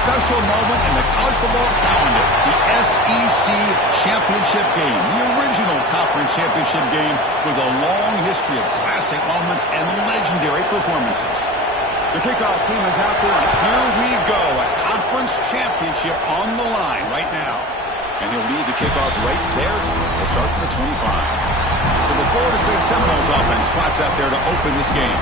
special moment in the college football calendar, the SEC championship game, the original conference championship game with a long history of classic moments and legendary performances. The kickoff team is out there, and here we go, a conference championship on the line right now. And he'll lead the kickoff right there. We'll start at the 25. So the Florida State Seminoles offense trots out there to open this game.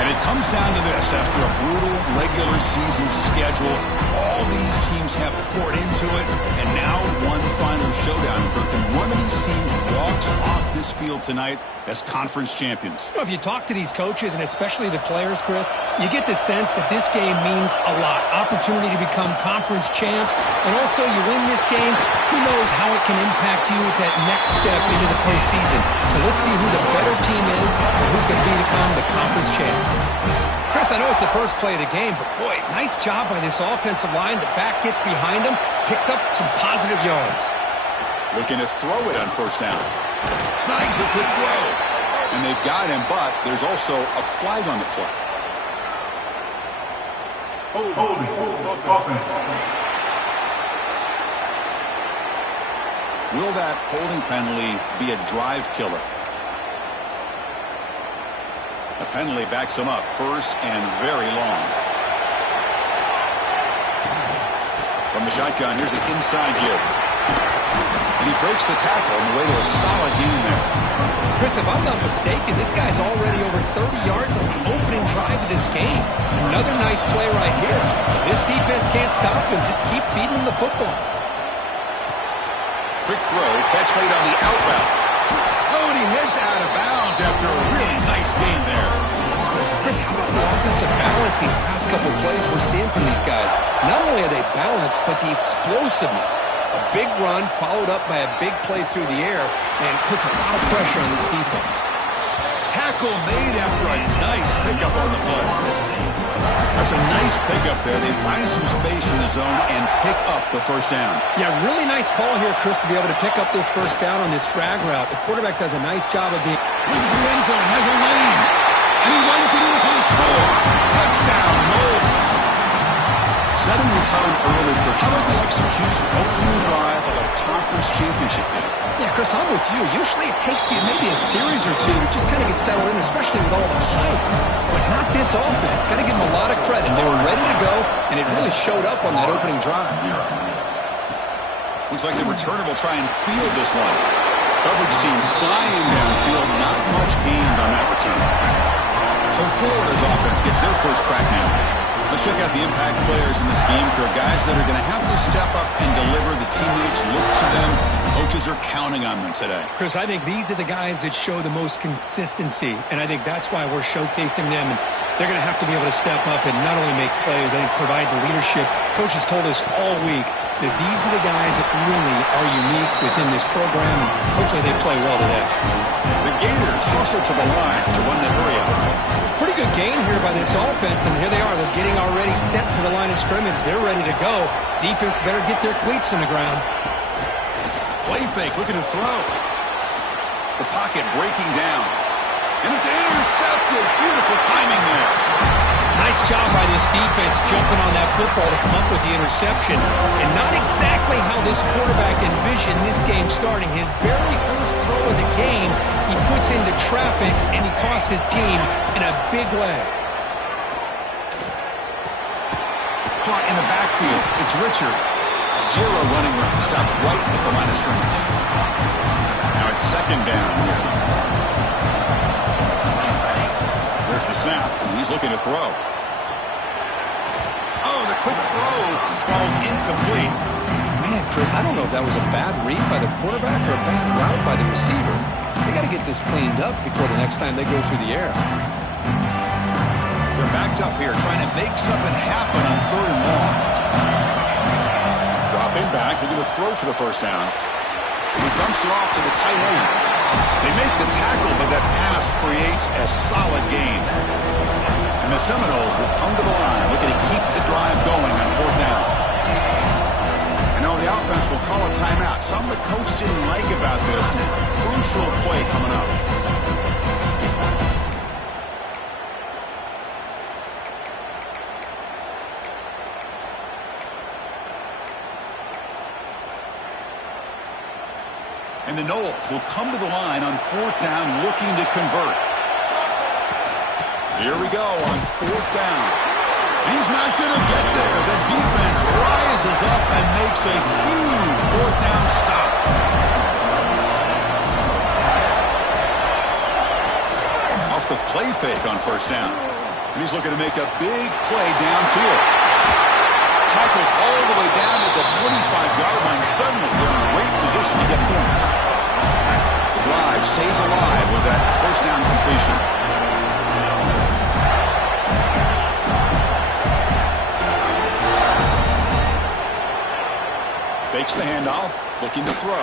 And it comes down to this. After a brutal regular season schedule, all these teams have poured into it, and now one final showdown. And one of these teams walks off this field tonight as conference champions. You know, if you talk to these coaches, and especially the players, Chris, you get the sense that this game means a lot. Opportunity to become conference champs, and also you win this game, who knows how it can impact you at that next step into the postseason. So let's see who the better team is and who's going to become the conference champ. Chris, I know it's the first play of the game, but boy, nice job by this offensive line. The back gets behind him, picks up some positive yards. Looking to throw it on first down. Snags the quick throw. And they've got him, but there's also a flag on the play. Will that holding penalty be a drive killer? The penalty backs him up first and very long. From the shotgun, here's an inside give. And he breaks the tackle on the way to a solid gain there. Chris, if I'm not mistaken, this guy's already over 30 yards on the opening drive of this game. Another nice play right here. If this defense can't stop him, just keep feeding him the football. Quick throw, catch made on the out route. Oh, and he heads out of bounds after a really nice gain there. Chris, how about the offensive balance these past couple plays we're seeing from these guys? Not only are they balanced, but the explosiveness. A big run followed up by a big play through the air and puts a lot of pressure on this defense. Tackle made after a nice pickup on the play. That's a nice pickup there. They find some space in the zone and pick up the first down. Yeah, really nice call here, Chris, to be able to pick up this first down on this drag route. The quarterback does a nice job of being... Look at the end zone, has a lane. And he runs it in for the score. Touchdown, Knowles. Setting the tone early for how about the execution, opening drive of a conference championship game. Yeah, Chris, I'm with you. Usually it takes you maybe a series or two to just kind of get settled in, especially with all the hype. But not this offense. Got to give them a lot of credit. They were ready to go, and it really showed up on that opening drive. Looks like the returner will try and field this one. Coverage team flying downfield, not much gained on that return. So Florida's offense gets their first crack now. Let's check out the impact players in this game, for guys that are going to have to step up and deliver. The teammates look to them. Coaches are counting on them today. Chris, I think these are the guys that show the most consistency, and I think that's why we're showcasing them. And they're going to have to be able to step up and not only make plays, I think provide the leadership. Coaches told us all week that these are the guys that really are unique within this program, and hopefully they play well today. The Gators hustle to the line to run the hurry up. Pretty good gain here by this offense, and here they are. They're getting already set to the line of scrimmage. They're ready to go. Defense better get their cleats in the ground. Play fake, looking to throw. The pocket breaking down. And it's intercepted. Beautiful timing there. Nice job by this defense jumping on that football to come up with the interception. And not exactly how this quarterback envisioned this game starting. His very first throw of the game, he puts into traffic, and he costs his team in a big way. Caught in the backfield. It's Richard. Zero running room. Stopped right at the line of scrimmage. Now it's second down here. There's the snap, and he's looking to throw. Oh, the quick throw falls incomplete. Man, Chris, I don't know if that was a bad read by the quarterback or a bad route by the receiver. They got to get this cleaned up before the next time they go through the air. They're backed up here, trying to make something happen on third and long. Dropping back, looking to throw for the first down. He dumps it off to the tight end. They make the tackle, but that pass creates a solid gain. And the Seminoles will come to the line, looking to keep the drive going on fourth down. And now the offense will call a timeout. Something the coach didn't like about this. Crucial play coming up. And the Noles will come to the line on 4th down looking to convert. Here we go on 4th down. He's not going to get there. The defense rises up and makes a huge 4th down stop. Off the play fake on 1st down. And he's looking to make a big play downfield. Tackled all the way down at the 25-yard line. Suddenly, they're in great position to get points. The drive stays alive with that 1st down completion. Fakes the handoff, looking to throw.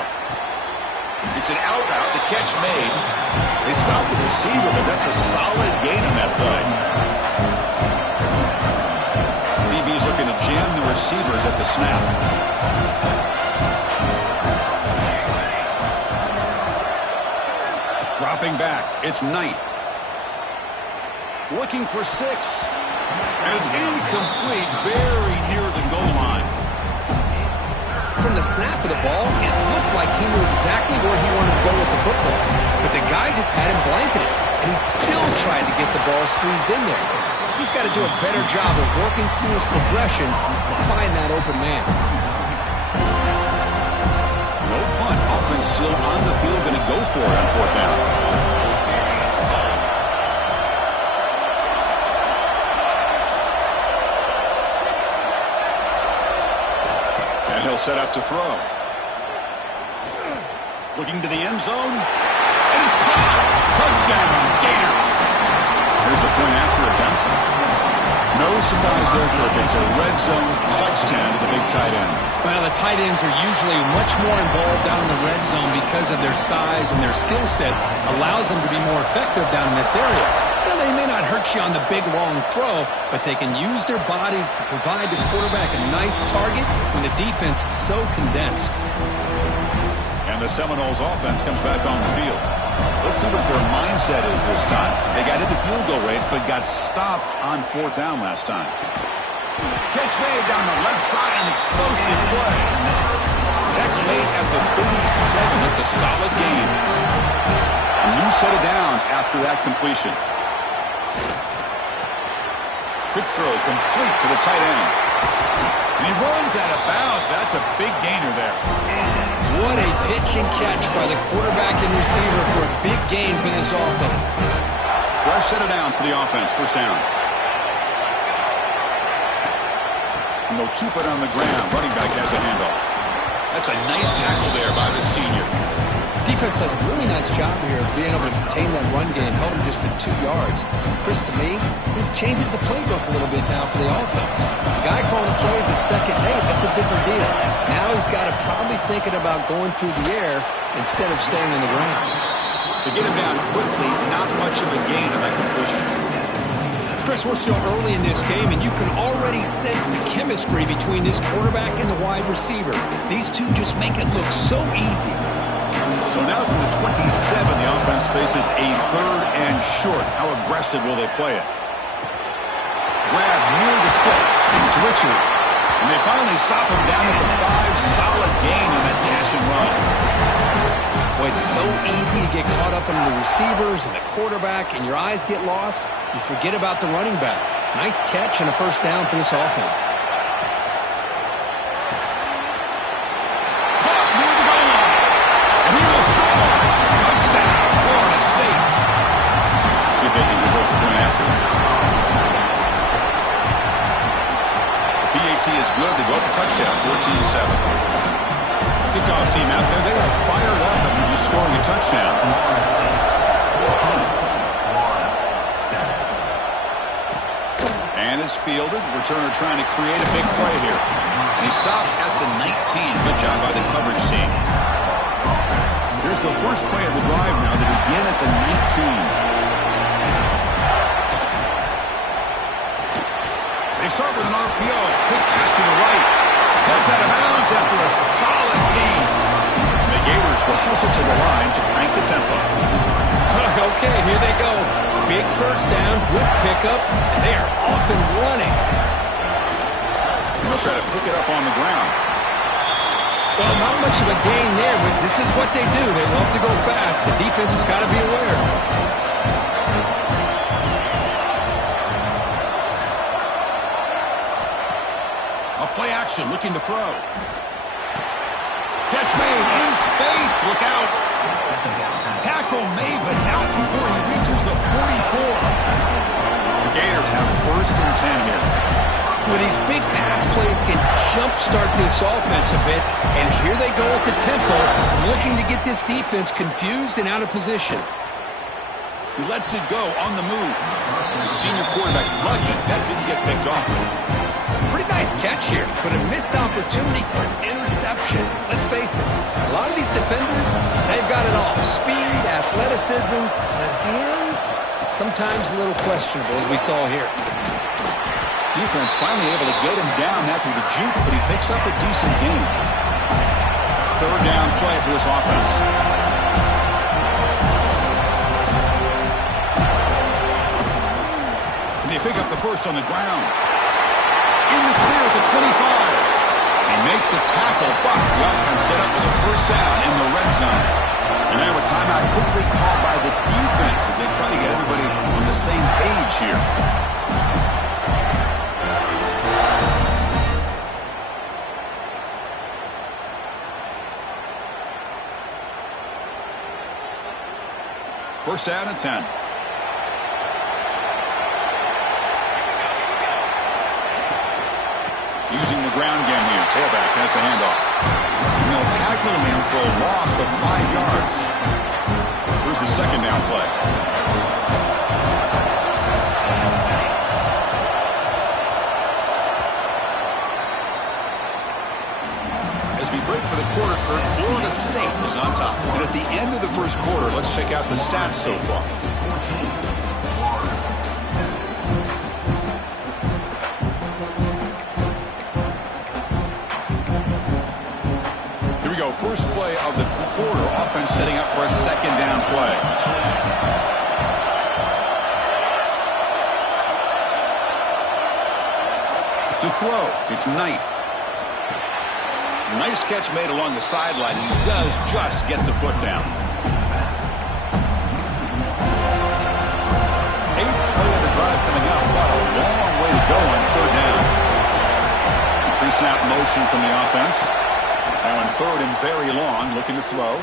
It's an out route, the catch made. They stop the receiver, but that's a solid gain on that play. DB's looking to jam the receivers at the snap. Dropping back, it's Knight. Looking for 6. And it's incomplete, very near the goal line. From the snap of the ball, it looked like he knew exactly where he wanted to go with the football. But the guy just had him blanketed, and he still tried to get the ball squeezed in there. He's got to do a better job of working through his progressions to find that open man. No punt. Offense still on the field, going to go for it on 4th down. And he'll set up to throw. Looking to the end zone. And it's caught. Touchdown, Gators. Here's the point after attempt. No surprise there, Kirk. It's a red zone touchdown to the big tight end. Well, the tight ends are usually much more involved down in the red zone because of their size and their skill set allows them to be more effective down in this area. Well, they may not hurt you on the big, long throw, but they can use their bodies to provide the quarterback a nice target when the defense is so condensed. And the Seminoles offense comes back on the field. Let's see what their mindset is this time. They got into field goal range, but got stopped on 4th down last time. Catch made down the left side, an explosive play. Tackle made at the 37. That's a solid gain. A new set of downs after that completion. Quick throw complete to the tight end. And he runs out of bounds. That's a big gainer there. What a pitch and catch by the quarterback and receiver for a big gain for this offense. Fresh set of downs for the offense. 1st down. And they'll keep it on the ground. Running back has a handoff. That's a nice tackle there by the senior. Defense does a really nice job here of being able to contain that run game, held him just to 2 yards. Chris, to me, this changes the playbook a little bit now for the offense. The guy calling the plays at 2nd and 8, that's a different deal. Now he's got to probably thinking about going through the air instead of staying on the ground. To get him down quickly, not much of a gain on that completion. Chris, we're still early in this game, and you can already sense the chemistry between this quarterback and the wide receiver. These two just make it look so easy. So now from the 27, the offense faces a 3rd and short. How aggressive will they play it? Grab near the sticks. It's Richard. And they finally stop him down at the 5. Solid gain on that dash and run. Well, it's so easy to get caught up in the receivers and the quarterback, and your eyes get lost. You forget about the running back. Nice catch and a 1st down for this offense. They can convert the point after. The PAT is good. They go up a touchdown, 14-7. Kickoff team out there. They are fired up after just scoring a touchdown. And it's fielded. Returner trying to create a big play here. And he stopped at the 19. Good job by the coverage team. Here's the first play of the drive now. They begin at the 19. They start with an RPO. Quick pass to the right. That's out of bounds after a solid gain. And the Gators will hustle to the line to crank the tempo. Okay, here they go. Big 1st down, good pickup, and they are off and running. They'll try to pick it up on the ground. Well, not much of a gain there, but this is what they do. They love to go fast. The defense has got to be aware. A play action, looking to throw. Catch made in space. Look out. Tackle made, but not before he reaches the 44. The Gators have 1st and 10 here. Well, these big pass plays can jumpstart this offense a bit, and here they go at the tempo, looking to get this defense confused and out of position. He lets it go on the move. The senior quarterback lucky that didn't get picked off. Pretty nice catch here, but a missed opportunity for an interception. Let's face it, a lot of these defenders, they've got it all. Speed, athleticism, and hands, sometimes a little questionable, as we saw here. Defense finally able to get him down after the juke, but he picks up a decent gain. 3rd down play for this offense. And they pick up the 1st on the ground. In the clear at the 25. They make the tackle, but the offense set up with a 1st down in the red zone. And now a timeout quickly called by the defense as they try to get everybody on the same page here. First down at 10. Using the ground game here. Tailback has the handoff. And they'll tackle him for a loss of 5 yards. Here's the 2nd down play. As we break for the quarter, Kurt, Florida State is on top. And at the end of the 1st quarter, let's check out the stats so far. Here we go. First play of the quarter. Offense setting up for a 2nd down play. To throw, it's Knight. Nice catch made along the sideline, and he does just get the foot down. 8th play of the drive coming up, but a long way to go on 3rd down. Pre-snap motion from the offense. Now in 3rd and very long, looking to throw.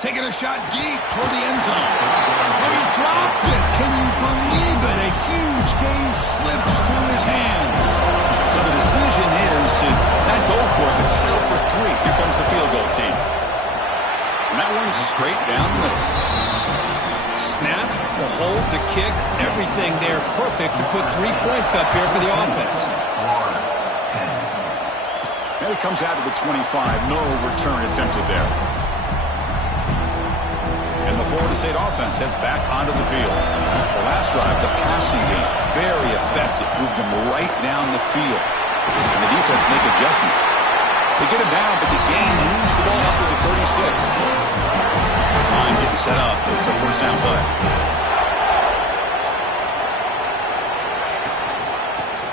Taking a shot deep toward the end zone. Oh, he dropped it. Can you believe it? A huge gain slips through his hands. So the decision is to not go for it, but settle for 3. Here comes the field goal team. And that one's straight down the middle. Snap, the hold, the kick, everything there perfect to put 3 points up here for the offense. And it comes out of the 25. No return attempted there. And the Florida State offense heads back onto the field. The last drive, the passing game, very effective. Moved them right down the field. And the defense make adjustments. They get him down, but the game moves the ball up to the 36. This line getting set up. It's a 1st down play.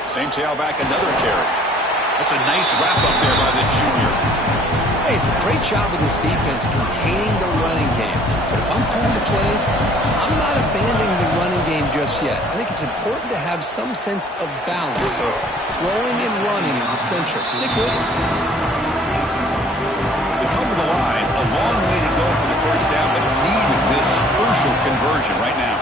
Same tailback, another carry. That's a nice wrap-up there by the junior. Hey, it's a great job of this defense containing the running game. But if I'm calling the plays, I'm not abandoning the running game just yet. I think it's important to have some sense of balance. So throwing and running is essential. Stick with it. They come to the line. A long way to go for the 1st down, but needed this crucial conversion right now.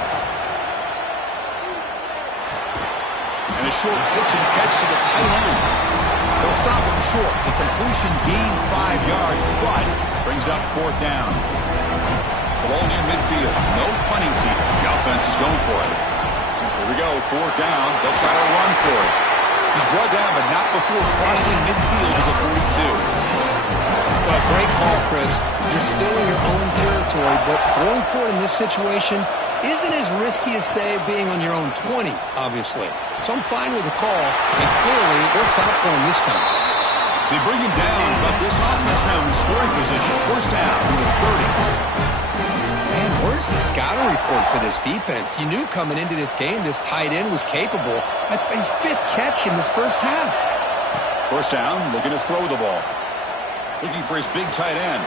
And a short pitch and catch to the tight end. They'll stop him short. The completion gained 5 yards, but brings up 4th down. The ball near midfield. No punting team. The offense is going for it. Here we go. 4th down. They'll try to run for it. He's brought down, but not before crossing midfield to the 42. Well, great call, Chris. You're still in your own territory, but going for it in this situation isn't as risky as, say, being on your own 20, obviously. So I'm fine with the call, and clearly it works out for him this time. They bring him down, but this offense now in scoring position. 1st down from the 30. Man, where's the scouting report for this defense? You knew coming into this game this tight end was capable. That's his 5th catch in this 1st half. 1st down, looking to throw the ball. Looking for his big tight end.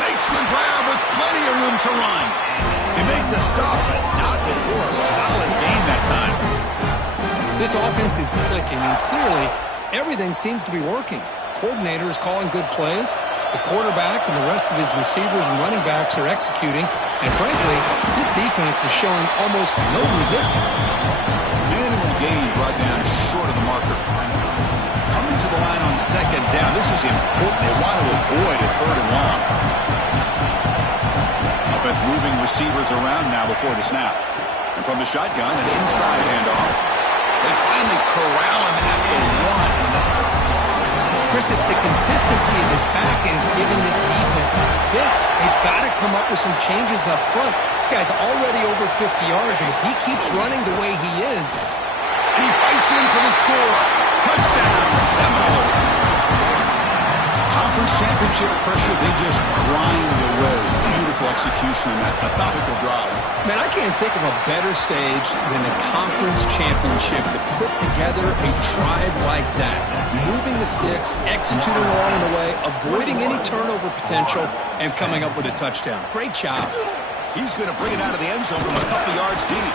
Makes the grab with plenty of room to run. They make the stop, but not before a solid gain that time. This offense is clicking, and clearly everything seems to be working. The coordinator is calling good plays. The quarterback and the rest of his receivers and running backs are executing. And frankly, this defense is showing almost no resistance. Minimal gain brought down short of the marker. Coming to the line on second down. This is important. They want to avoid a third and long. Offense moving receivers around now before the snap. And from the shotgun, an inside handoff. They finally corral him at the one. Chris, it's the consistency of this back is giving this defense fits. They've got to come up with some changes up front. This guy's already over 50 yards, and if he keeps running the way he is... And he fights in for the score. Touchdown, Seminoles. Conference championship pressure, they just grind away. Beautiful execution on that methodical drive. Man, I can't think of a better stage than the conference championship to put together a drive like that. Moving the sticks, executing along the way, avoiding any turnover potential, and coming up with a touchdown. Great job. He's going to bring it out of the end zone from a couple yards deep.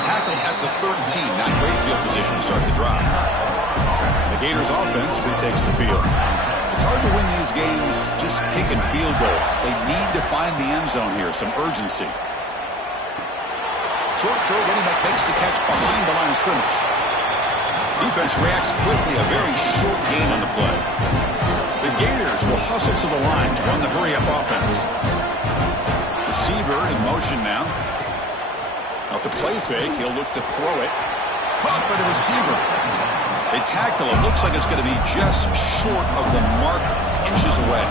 Tackled at the 13. Not great field position to start the drive. The Gators offense retakes the field. It's hard to win these games just kicking field goals. They need to find the end zone here, some urgency. Short throw, running back makes the catch behind the line of scrimmage. Defense reacts quickly, a very short gain on the play. The Gators will hustle to the line to run the hurry-up offense. Receiver in motion now. Off the play fake, he'll look to throw it. Caught by the receiver. They tackle him. Looks like it's going to be just short of the mark, inches away.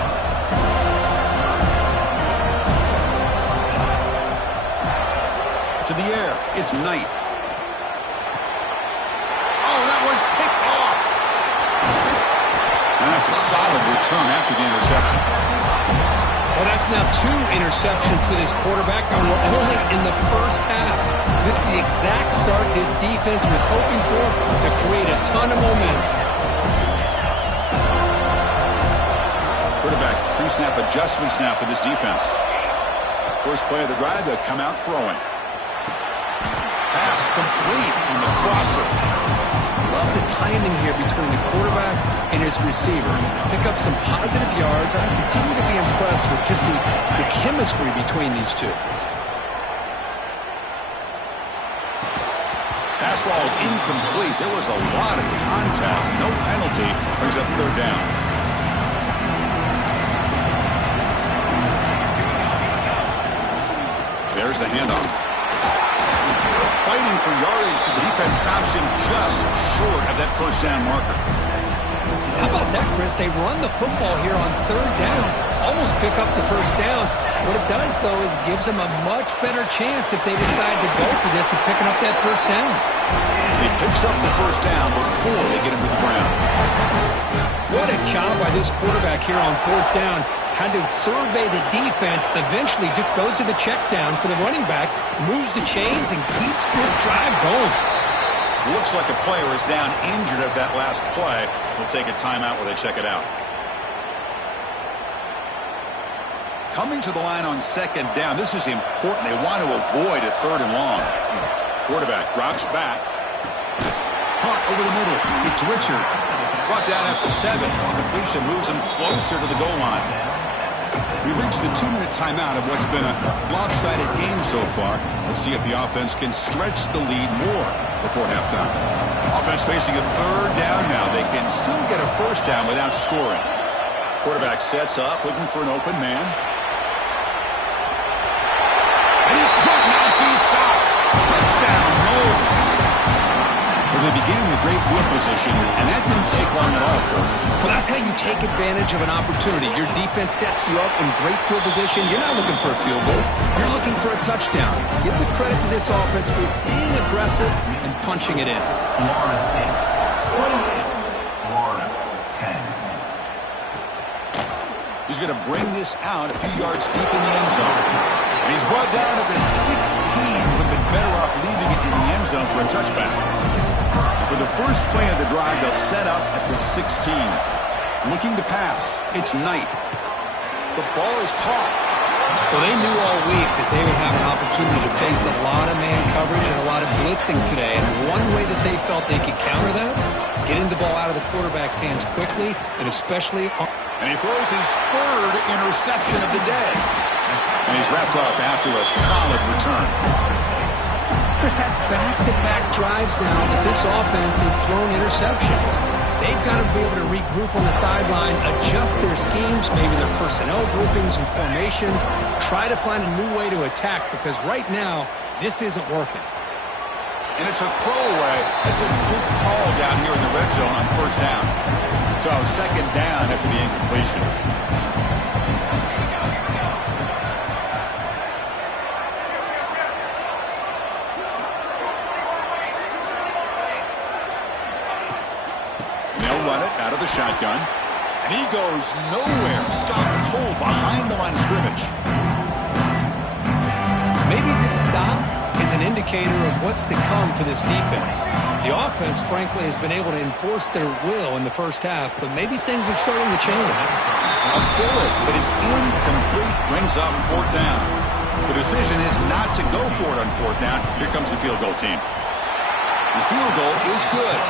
To the air. It's Knight. Oh, that one's picked off. And that's a solid return after the interception. Well, that's now 2 interceptions for this quarterback, and we're only in the first half. This is the exact start this defense was hoping for to create a ton of momentum. Quarterback pre-snap adjustments now for this defense. First play of the drive, they'll come out throwing. Pass complete on the crosser. Love the timing here between the quarterback and his receiver. Pick up some positive yards. I continue to be impressed with just the chemistry between these two. Pass ball is incomplete. There was a lot of contact. No penalty. Brings up third down. There's the handoff. Fighting for yardage, but the defense stops him just short of that first down marker. How about that, Chris? They run the football here on third down. Almost pick up the first down. What it does, though, is it gives them a much better chance if they decide to go for this of picking up that first down. He picks up the first down before they get him to the ground. What a job by this quarterback here on fourth down. Had to survey the defense, eventually just goes to the check down for the running back, moves the chains, and keeps this drive going. Looks like a player is down injured at that last play. We'll take a timeout while they check it out. Coming to the line on second down, this is important. They want to avoid a third and long. Quarterback drops back. Caught over the middle. It's Richard. Brought down at the 7. Completion moves him closer to the goal line. We reached the 2-minute timeout of what's been a lopsided game so far. Let's see if the offense can stretch the lead more before halftime. Offense facing a third down now. They can still get a first down without scoring. Quarterback sets up, looking for an open man. And he could not be stopped. Touchdown, Knowles. Well, they began with great field position, and that didn't take long at all, Kirk. Well, that's how you take advantage of an opportunity. Your defense sets you up in great field position. You're not looking for a field goal. You're looking for a touchdown. Give the credit to this offense for being aggressive and punching it in. Florida State, 28. Florida, 10. He's going to bring this out a few yards deep in the end zone. And he's brought down at the 16. Would have been better off leaving it in the end zone for a touchback. For the first play of the drive, they'll set up at the 16. Looking to pass. It's Knight. The ball is caught. Well, they knew all week that they would have an opportunity to face a lot of man coverage and a lot of blitzing today. And one way that they felt they could counter that, getting the ball out of the quarterback's hands quickly, and especially on... And he throws his third interception of the day. And he's wrapped up after a solid return. Chris, that's back-to-back drives now that this offense has thrown interceptions. They've got to be able to regroup on the sideline, adjust their schemes, maybe their personnel groupings and formations, try to find a new way to attack, because right now, this isn't working. And it's a throwaway. That's a good call down here in the red zone on first down. So second down after the incompletion. They'll run it out of the shotgun. And he goes nowhere. Stopped cold behind the line of scrimmage. Maybe this stop is an indicator of what's to come for this defense. The offense, frankly, has been able to enforce their will in the first half, but maybe things are starting to change. A bullet, but it's incomplete, brings up fourth down. The decision is not to go for it on fourth down. Here comes the field goal team. The field goal is good,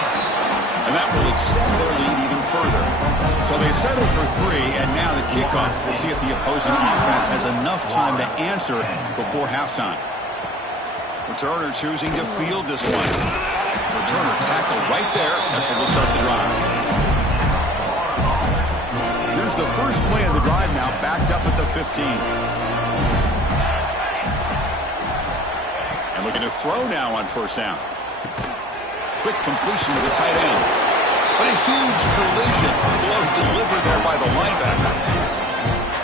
and that will extend their lead even further. So they settle for 3, and now the kickoff. We'll see if the opposing offense has enough time to answer before halftime. Returner choosing to field this one. Returner tackle right there. That's where they'll start the drive. Here's the first play of the drive now, backed up at the 15. And looking to throw now on first down. Quick completion to the tight end. But a huge collision. Blow delivered there by the linebacker.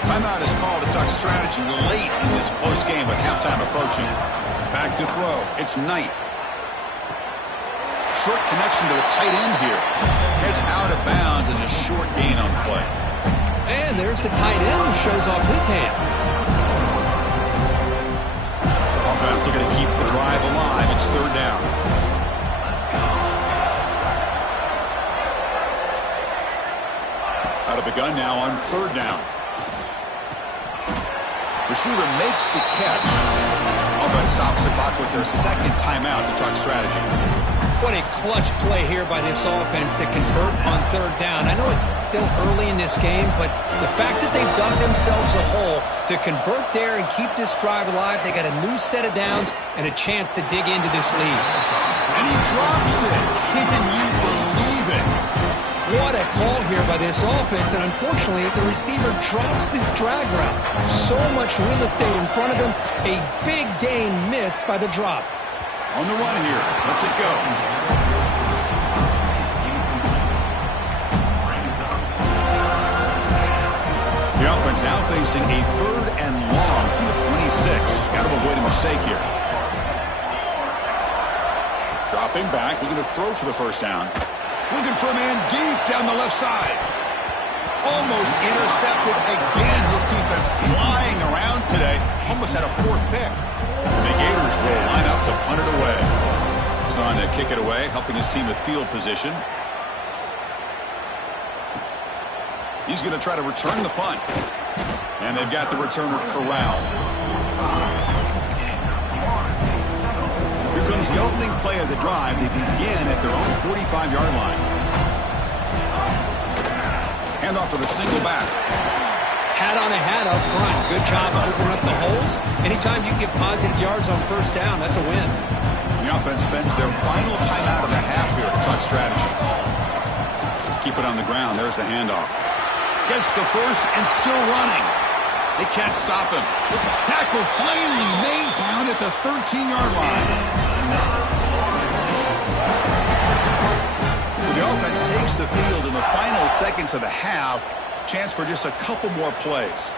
Timeout is called to talk strategy late in this close game with halftime approaching. Back to throw. It's Knight. Short connection to the tight end here. Heads out of bounds as a short gain on the play. And there's the tight end who shows off his hands. Offense looking to keep the drive alive. It's third down. Out of the gun now on third down. Receiver makes the catch. Offense stops the clock with their second timeout to talk strategy. What a clutch play here by this offense to convert on third down. I know it's still early in this game, but the fact that they've dug themselves a hole to convert there and keep this drive alive, they got a new set of downs and a chance to dig into this lead. And he drops it. Can you believe it? What a call here by this offense, and unfortunately, the receiver drops this drag route. So much real estate in front of him, a big gain missed by the drop. On the run here, lets it go. The offense now facing a third and long from the 26. Got to avoid a mistake here. Dropping back, looking to throw for the first down. Looking for a man deep down the left side. Almost intercepted again. This defense flying around today. Almost had a fourth pick. The Gators will line up to punt it away. He's on to kick it away, helping his team with field position. He's going to try to return the punt. And they've got the returner corralled. Here comes the opening play of the drive. They begin at their own 45-yard line. Handoff for the single back. Hat on a hat up front. Good job opening up the holes. Anytime you can get positive yards on first down, that's a win. The offense spends their final timeout of the half here to talk strategy. Keep it on the ground. There's the handoff. Gets the first and still running. They can't stop him. Tackle finally made down at the 13-yard line. So the offense takes the field in the final seconds of the half. Chance for just a couple more plays.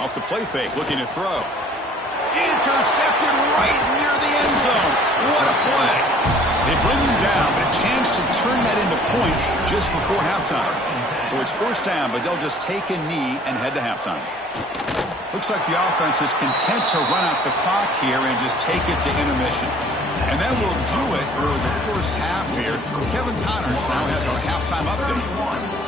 Off the play fake, looking to throw. Intercepted right near the end zone. What a play. They bring him down, but a chance to turn that into points just before halftime. So it's first down, but they'll just take a knee and head to halftime. Looks like the offense is content to run out the clock here and just take it to intermission. And that will do it for the first half here. Kevin Connors now has our halftime update.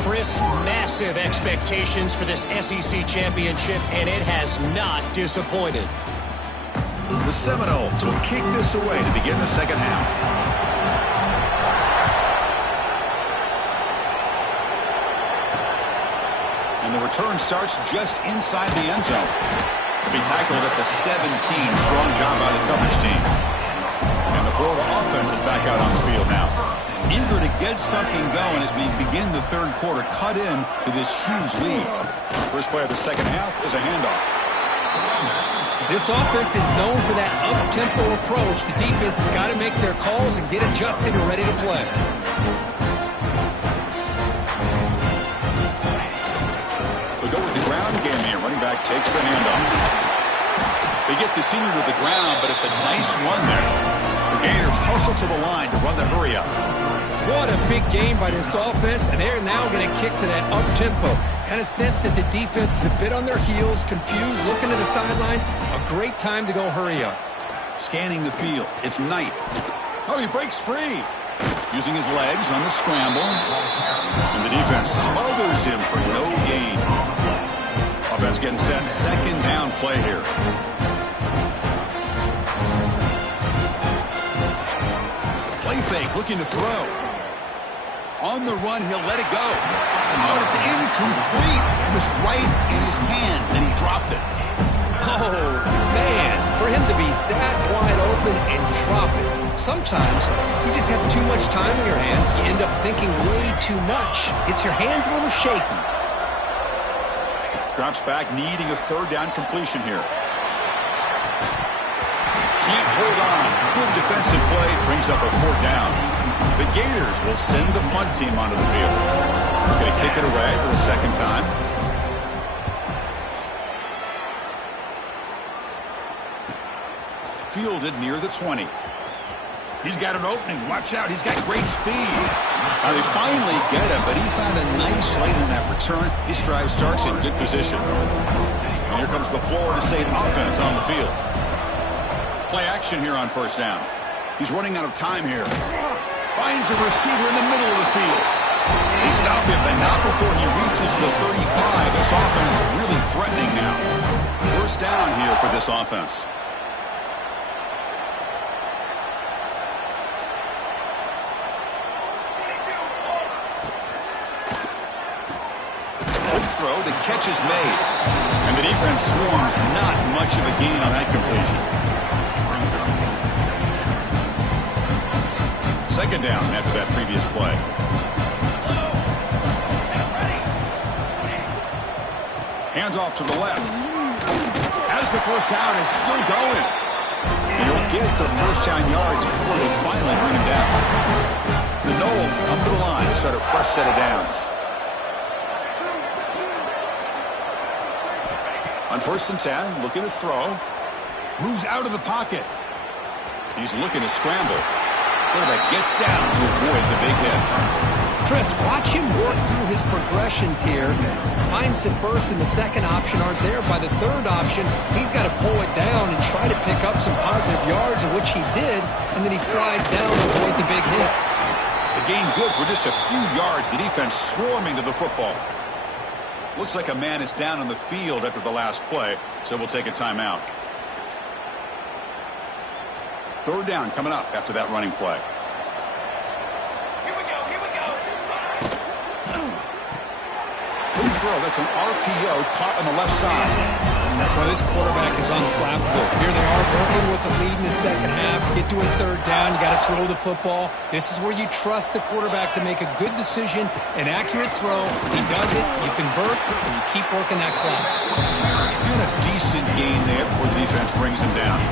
Chris, massive expectations for this SEC championship, and it has not disappointed. The Seminoles will kick this away to begin the second half. And the return starts just inside the end zone. To be tackled at the 17. Strong job by the coverage team. And the Florida offense is back out on the field now. Eager to get something going as we begin the third quarter. Cut in to this huge lead. First play of the second half is a handoff. This offense is known for that up-tempo approach. The defense has got to make their calls and get adjusted and ready to play. We'll go with the ground game here. Running back takes the handoff. They get the senior to the ground, but it's a nice run there. The Gators hustle to the line to run the hurry up. What a big game by this offense, and they're now going to kick to that up-tempo. Kind of sense that the defense is a bit on their heels, confused, looking to the sidelines. A great time to go hurry up. Scanning the field. It's Knight. Oh, he breaks free. Using his legs on the scramble. And the defense smothers him for no gain. Offense getting set. Second down play here. Play fake, looking to throw. On the run, he'll let it go. Oh, it's incomplete. It was right in his hands, and he dropped it. Oh, man, for him to be that wide open and drop it. Sometimes you just have too much time in your hands. You end up thinking way too much. Gets your hands a little shaky. Drops back, needing a third down completion here. Can't hold on. Good defensive play, brings up a fourth down. The Gators will send the punt team onto the field. They're going to kick it away for the second time. Fielded near the 20. He's got an opening. Watch out. He's got great speed. Now they finally get him, but he found a nice lane in that return. His drive starts in good position. And here comes the Florida State offense on the field. Play action here on first down. He's running out of time here. Finds a receiver in the middle of the field. They stop him, but not before he reaches the 35. This offense really threatening now. First down here for this offense. Throw, the catch is made. And the defense swarms. Not much of a gain on that completion. Second down after that previous play. Hands off to the left. As the first down is still going. He'll get the first down yards before they finally bring him down. The Noles come to the line to start a fresh set of downs. On first and 10, looking to throw. Moves out of the pocket. He's looking to scramble. Quarterback gets down to avoid the big hit. Chris, watch him work through his progressions here. Finds the first and the second option aren't there. By the third option, he's got to pull it down and try to pick up some positive yards, of which he did, and then he slides down to avoid the big hit. The gain good for just a few yards. The defense swarming to the football. Looks like a man is down on the field after the last play, so we'll take a timeout. Third down coming up after that running play. Here we go. Good throw. That's an RPO caught on the left side. Well, this quarterback is unflappable. Here they are working with the lead in the second half. Get to a third down. You got to throw the football. This is where you trust the quarterback to make a good decision, an accurate throw. He does it. You convert, and you keep working that clock. Doing a decent gain there before the defense brings him down.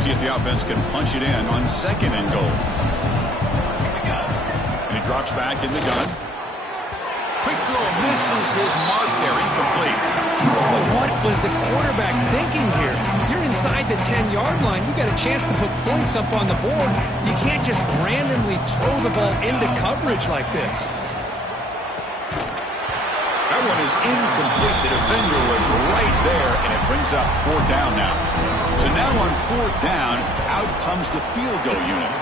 See if the offense can punch it in on second and goal. And he drops back in the gun. Quick throw, misses his mark there, incomplete. Well, what was the quarterback thinking here? You're inside the 10-yard line. You got a chance to put points up on the board. You can't just randomly throw the ball into coverage like this. That one is incomplete. The defender was right there, and it brings up 4th down now. So now on 4th down, out comes the field goal unit.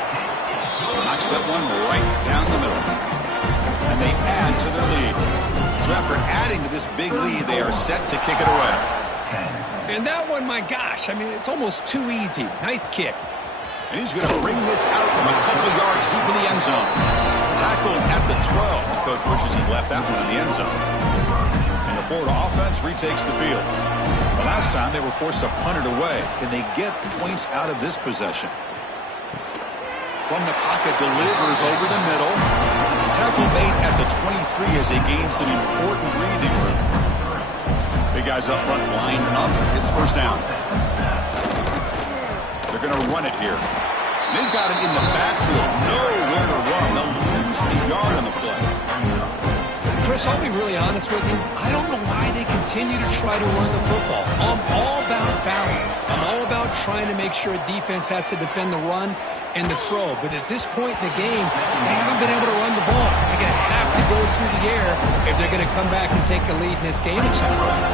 Knocks that one right down the middle. And they add to their lead. So after adding to this big lead, they are set to kick it away. And that one, my gosh, I mean, it's almost too easy. Nice kick. And he's going to bring this out from a couple yards deep in the end zone. Tackled at the 12. The coach wishes he'd left that one in the end zone. And the Florida offense retakes the field. The last time they were forced to punt it away. Can they get points out of this possession? From the pocket, delivers over the middle. Tackle made at the 23 as they gain some important breathing room. Big guys up front lined up. It's 1st down. They're going to run it here. They've got it in the backfield. Nowhere to run. They'll lose a yard on the play. Chris, I'll be really honest with you. I don't know why they continue to try to run the football. I'm all about balance. I'm all about trying to make sure a defense has to defend the run and the throw. But at this point in the game, they haven't been able to run the ball. They're going to have to go through the air if they're going to come back and take the lead in this game at some point.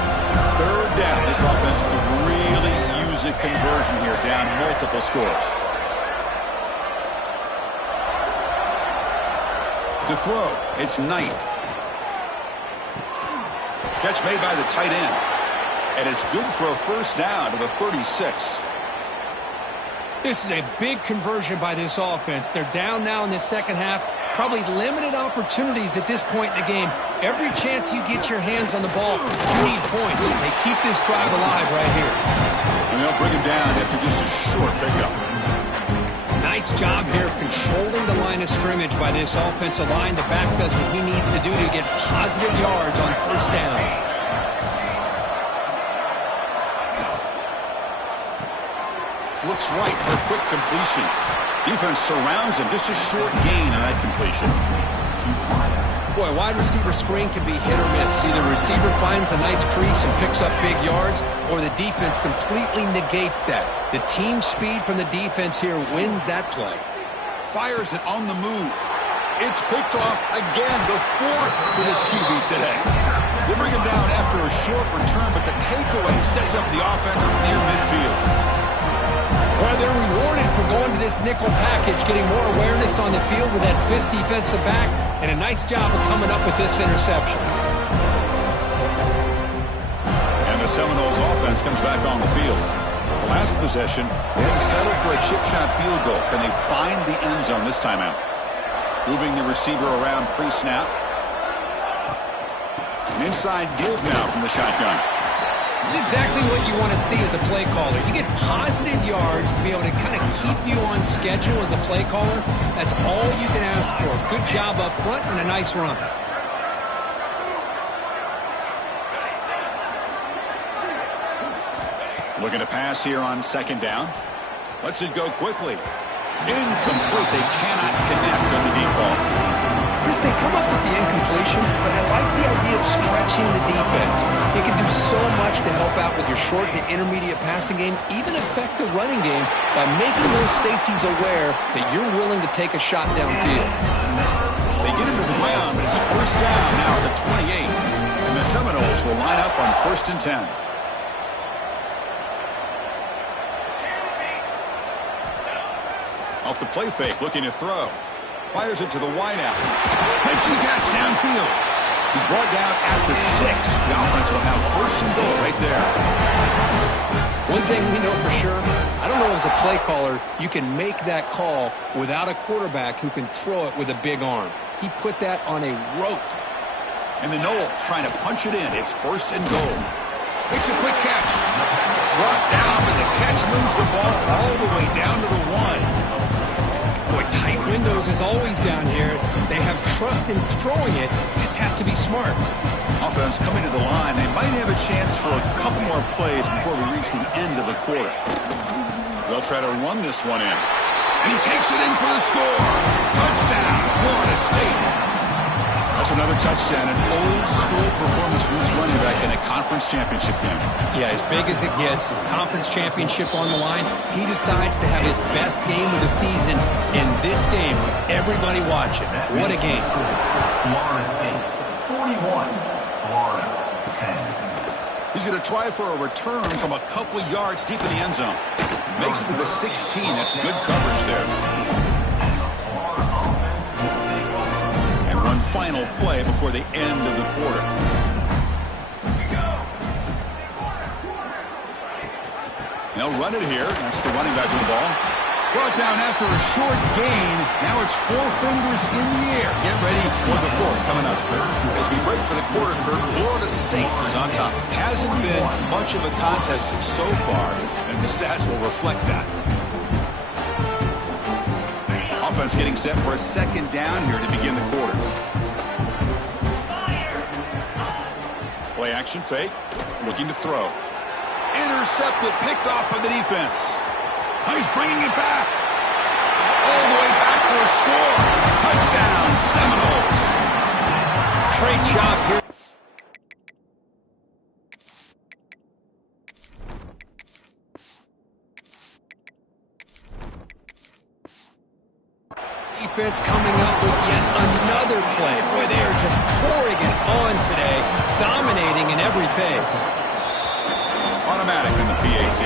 3rd down. This offense could really use a conversion here, down multiple scores. To throw, it's Knight. Catch made by the tight end. And it's good for a 1st down to the 36. This is a big conversion by this offense. They're down now in the second half. Probably limited opportunities at this point in the game. Every chance you get your hands on the ball, you need points. They keep this drive alive right here. And they'll bring him down after just a short pickup. Nice job here of controlling the line of scrimmage by this offensive line. The back does what he needs to do to get positive yards on 1st down. Looks right for a quick completion. Defense surrounds him. Just a short gain on that completion. Boy, wide receiver screen can be hit or miss. Either receiver finds a nice crease and picks up big yards, or the defense completely negates that. The team speed from the defense here wins that play. Fires it on the move. It's picked off again, the 4th for this QB today. They bring him down after a short return, but the takeaway sets up the offense near midfield. Well, they're rewarded for going to this nickel package, getting more awareness on the field with that 5th defensive back, and a nice job of coming up with this interception. And the Seminoles offense comes back on the field. The last possession, they had to settle for a chip shot field goal. Can they find the end zone this time out? Moving the receiver around pre-snap. An inside give now from the shotgun. This is exactly what you want to see as a play caller. You get positive yards to be able to kind of keep you on schedule as a play caller. That's all you can ask for. Good job up front and a nice run. Looking to pass here on 2nd down. Lets it go quickly. Incomplete. They cannot connect on the deep ball. Chris, they come up with the incompletion, but I like the idea of stretching the defense. You can do so much to help out with your short to intermediate passing game, even affect the running game by making those safeties aware that you're willing to take a shot downfield. They get him to the ground, but it's 1st down now at the 28. And the Seminoles will line up on 1st and 10. Off the play fake, looking to throw. Fires it to the wideout. Makes the catch downfield. He's brought down at the 6. The offense will have 1st and goal right there. One thing we know for sure, I don't know as a play caller, you can make that call without a quarterback who can throw it with a big arm. He put that on a rope. And the Noles trying to punch it in. It's 1st and goal. Makes a quick catch. Brought down, but the catch moves the ball all the way down to the 1. Boy, tight windows is always down here. They have trust in throwing it. You just have to be smart. Offense coming to the line. They might have a chance for a couple more plays before we reach the end of the quarter. They'll try to run this one in. And he takes it in for the score. Touchdown, Florida State. That's another touchdown, an old-school performance from this running back in a conference championship game. Yeah, as big as it gets, conference championship on the line, he decides to have his best game of the season in this game with everybody watching. What a game. Florida State, 41, Florida. He's going to try for a return from a couple of yards deep in the end zone. Makes it to the 16. That's good coverage there. And one final play before the end of the quarter. They'll run it here. That's the running back with the ball. Brought down after a short gain. Now it's 4 fingers in the air. Get ready for the fourth coming up. As we break for the quarter, Kurt, Florida State is on top. Hasn't been much of a contest so far, and the stats will reflect that. Offense getting set for a second down here to begin the quarter. Play action fake. Looking to throw. Intercepted, picked off by the defense. He's bringing it back. All the way back for a score. Touchdown, Seminoles. Great job here. Defense coming up with yet another play. Boy, they are just pouring it on today, dominating in every phase. Automatic in the PAT.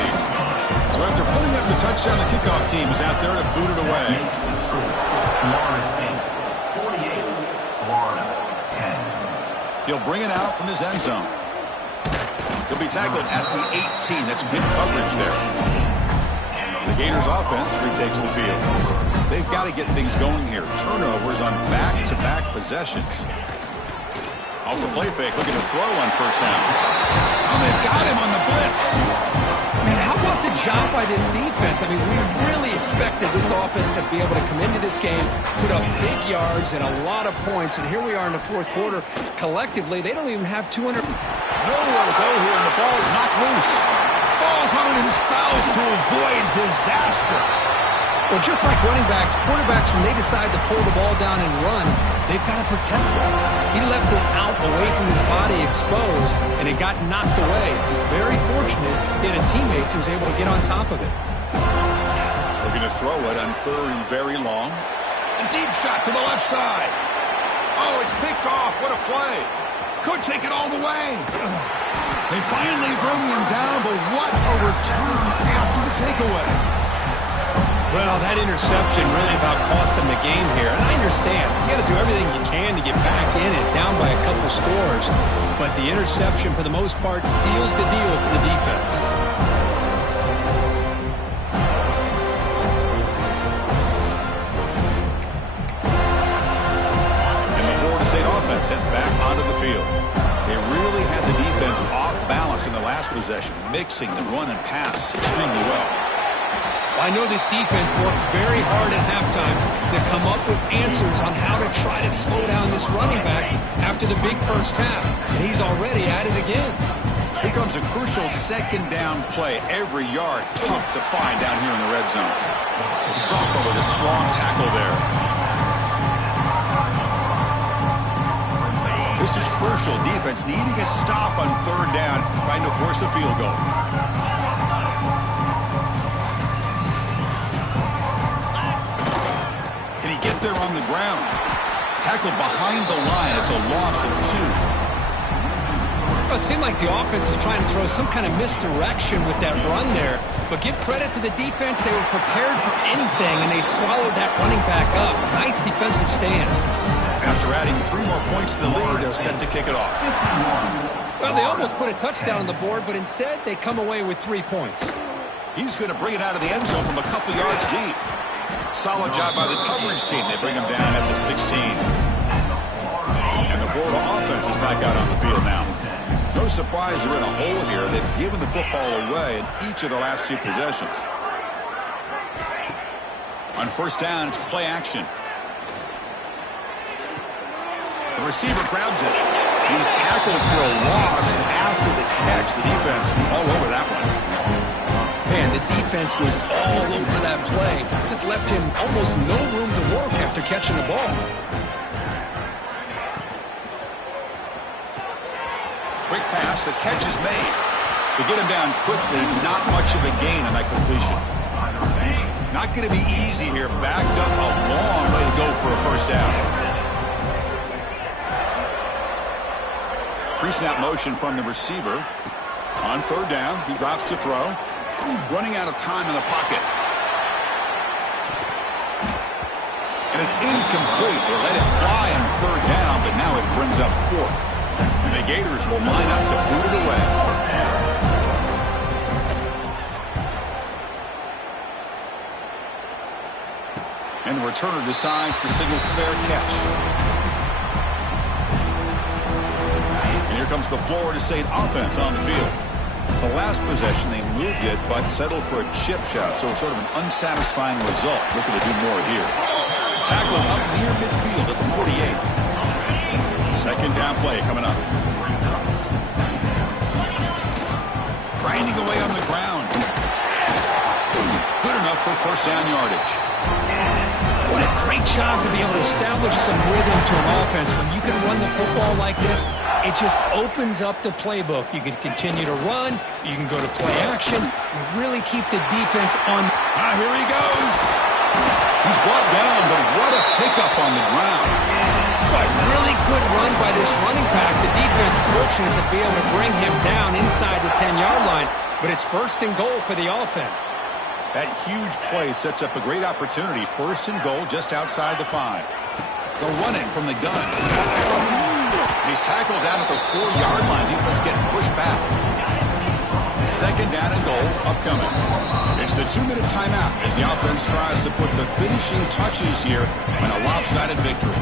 So after putting up the touchdown, the kickoff team is out there to boot it away. He'll bring it out from his end zone. He'll be tackled at the 18. That's good coverage there. The Gators offense retakes the field. They've got to get things going here. Turnovers on back-to-back possessions. Off the play fake, looking to throw on first down. Oh, they've got him on the blitz. Man, how about the job by this defense? I mean, we really expected this offense to be able to come into this game, put up big yards and a lot of points, and here we are in the fourth quarter. Collectively, they don't even have 200. Nowhere to go here, and the ball is knocked loose. Ball's hunting himself to avoid disaster. Well, just like running backs, quarterbacks, when they decide to pull the ball down and run, they've got to protect it. He left it out away from his body exposed, and it got knocked away. He's very fortunate he had a teammate who was able to get on top of it. Looking to throw it on third and very long. A deep shot to the left side. Oh, it's picked off. What a play. Could take it all the way. They finally bring him down, but what a return after the takeaway. Well, that interception really about cost him the game here. And I understand. You got to do everything you can to get back in it, down by a couple scores. But the interception, for the most part, seals the deal for the defense. And the Florida State offense heads back onto the field. They really had the defense off balance in the last possession, mixing the run and pass extremely well. I know this defense worked very hard at halftime to come up with answers on how to try to slow down this running back after the big first half, and he's already at it again. Here comes a crucial second down play. Every yard tough to find down here in the red zone. Soccer with a strong tackle there. This is crucial. Defense needing a stop on third down, trying to force a field goal. Get there on the ground. Tackled behind the line. It's a loss of 2. Well, it seemed like the offense is trying to throw some kind of misdirection with that run there. But give credit to the defense. They were prepared for anything, and they swallowed that running back up. Nice defensive stand. After adding 3 more points to the lead, they're set to kick it off. Well, they almost put a touchdown on the board, but instead they come away with 3 points. He's going to bring it out of the end zone from a couple yards deep. Solid job by the coverage team. They bring him down at the 16. And the Florida offense is back out on the field now. No surprise they're in a hole here. They've given the football away in each of the last 2 possessions. On first down, it's play action. The receiver grabs it. He's tackled for a loss after the catch. The defense all over that one. Man, the defense was all over that play. Just left him almost no room to work after catching the ball. Quick pass, the catch is made. They get him down quickly, not much of a gain on that completion. Not going to be easy here. Backed up a long way to go for a first down. Pre-snap motion from the receiver. On third down, he drops to throw. Running out of time in the pocket. And it's incomplete. They let it fly on third down, but now it brings up fourth. And the Gators will line up to boot it away. And the returner decides to signal fair catch. And here comes the Florida State offense on the field. The last possession, they moved it, but settled for a chip shot, so sort of an unsatisfying result. Looking to do more here. Tackled up near midfield at the 48. Second down play coming up. Grinding away on the ground. Good enough for first down yardage. What a great job to be able to establish some rhythm to an offense. When you can run the football like this, it just opens up the playbook. You can continue to run. You can go to play action. You really keep the defense on. Here he goes. He's brought down, but what a pickup on the ground. But really good run by this running back. The defense fortunate to be able to bring him down inside the 10-yard line. But it's first and goal for the offense. That huge play sets up a great opportunity. First and goal just outside the 5. They're running from the gun. He's tackled down at the 4-yard line. Defense getting pushed back. Second down and goal upcoming. It's the 2-minute timeout as the offense tries to put the finishing touches here on a lopsided victory.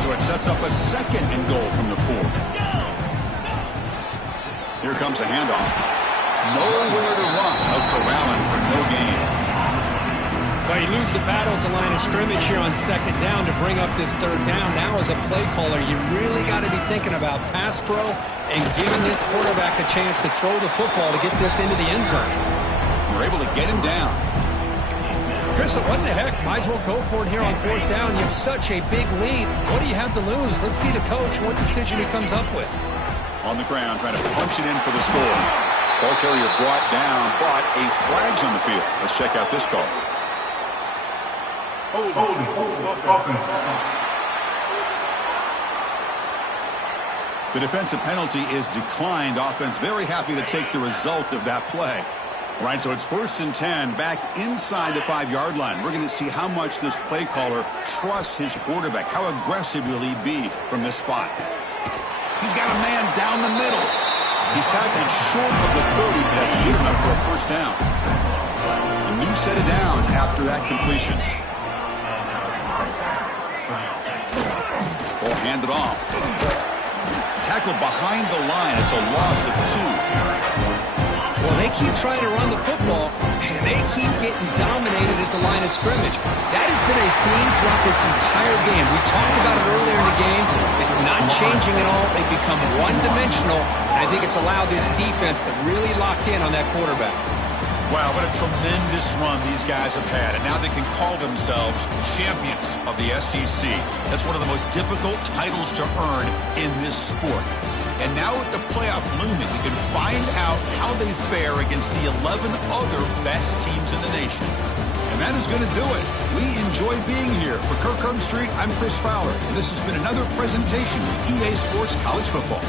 So it sets up a second and goal from the 4. Here comes a handoff. Nowhere to run. Out corralling for no gain. Well, you lose the battle at the line of scrimmage here on second down to bring up this third down. Now as a play caller, you really got to be thinking about pass pro and giving this quarterback a chance to throw the football to get this into the end zone. We're able to get him down. Chris, what the heck? Might as well go for it here on fourth down. You have such a big lead. What do you have to lose? Let's see the coach, what decision he comes up with. On the ground, trying to punch it in for the score. Ball carrier brought down, but a flag's on the field. Let's check out this call. The defensive penalty is declined. Offense very happy to take the result of that play. All right, so it's first and 10 back inside the 5-yard line. We're going to see how much this play caller trusts his quarterback. How aggressive will he be from this spot? He's got a man down the middle. He's tackled short of the 30, but that's good enough for a first down. A new set of downs after that completion. Ball handed off. Tackled behind the line. It's a loss of 2. Well, they keep trying to run the football, and they keep getting dominated at the line of scrimmage. That has been a theme throughout this entire game. We've talked about it earlier in the game. It's not changing at all. They've become one-dimensional, and I think it's allowed this defense to really lock in on that quarterback. Wow, what a tremendous run these guys have had, and now they can call themselves champions of the SEC. That's one of the most difficult titles to earn in this sport. And now with the playoff looming, we can find out how they fare against the 11 other best teams in the nation. And that is going to do it. We enjoy being here. For Kirk Herbstreit, I'm Chris Fowler, and this has been another presentation of EA Sports College Football.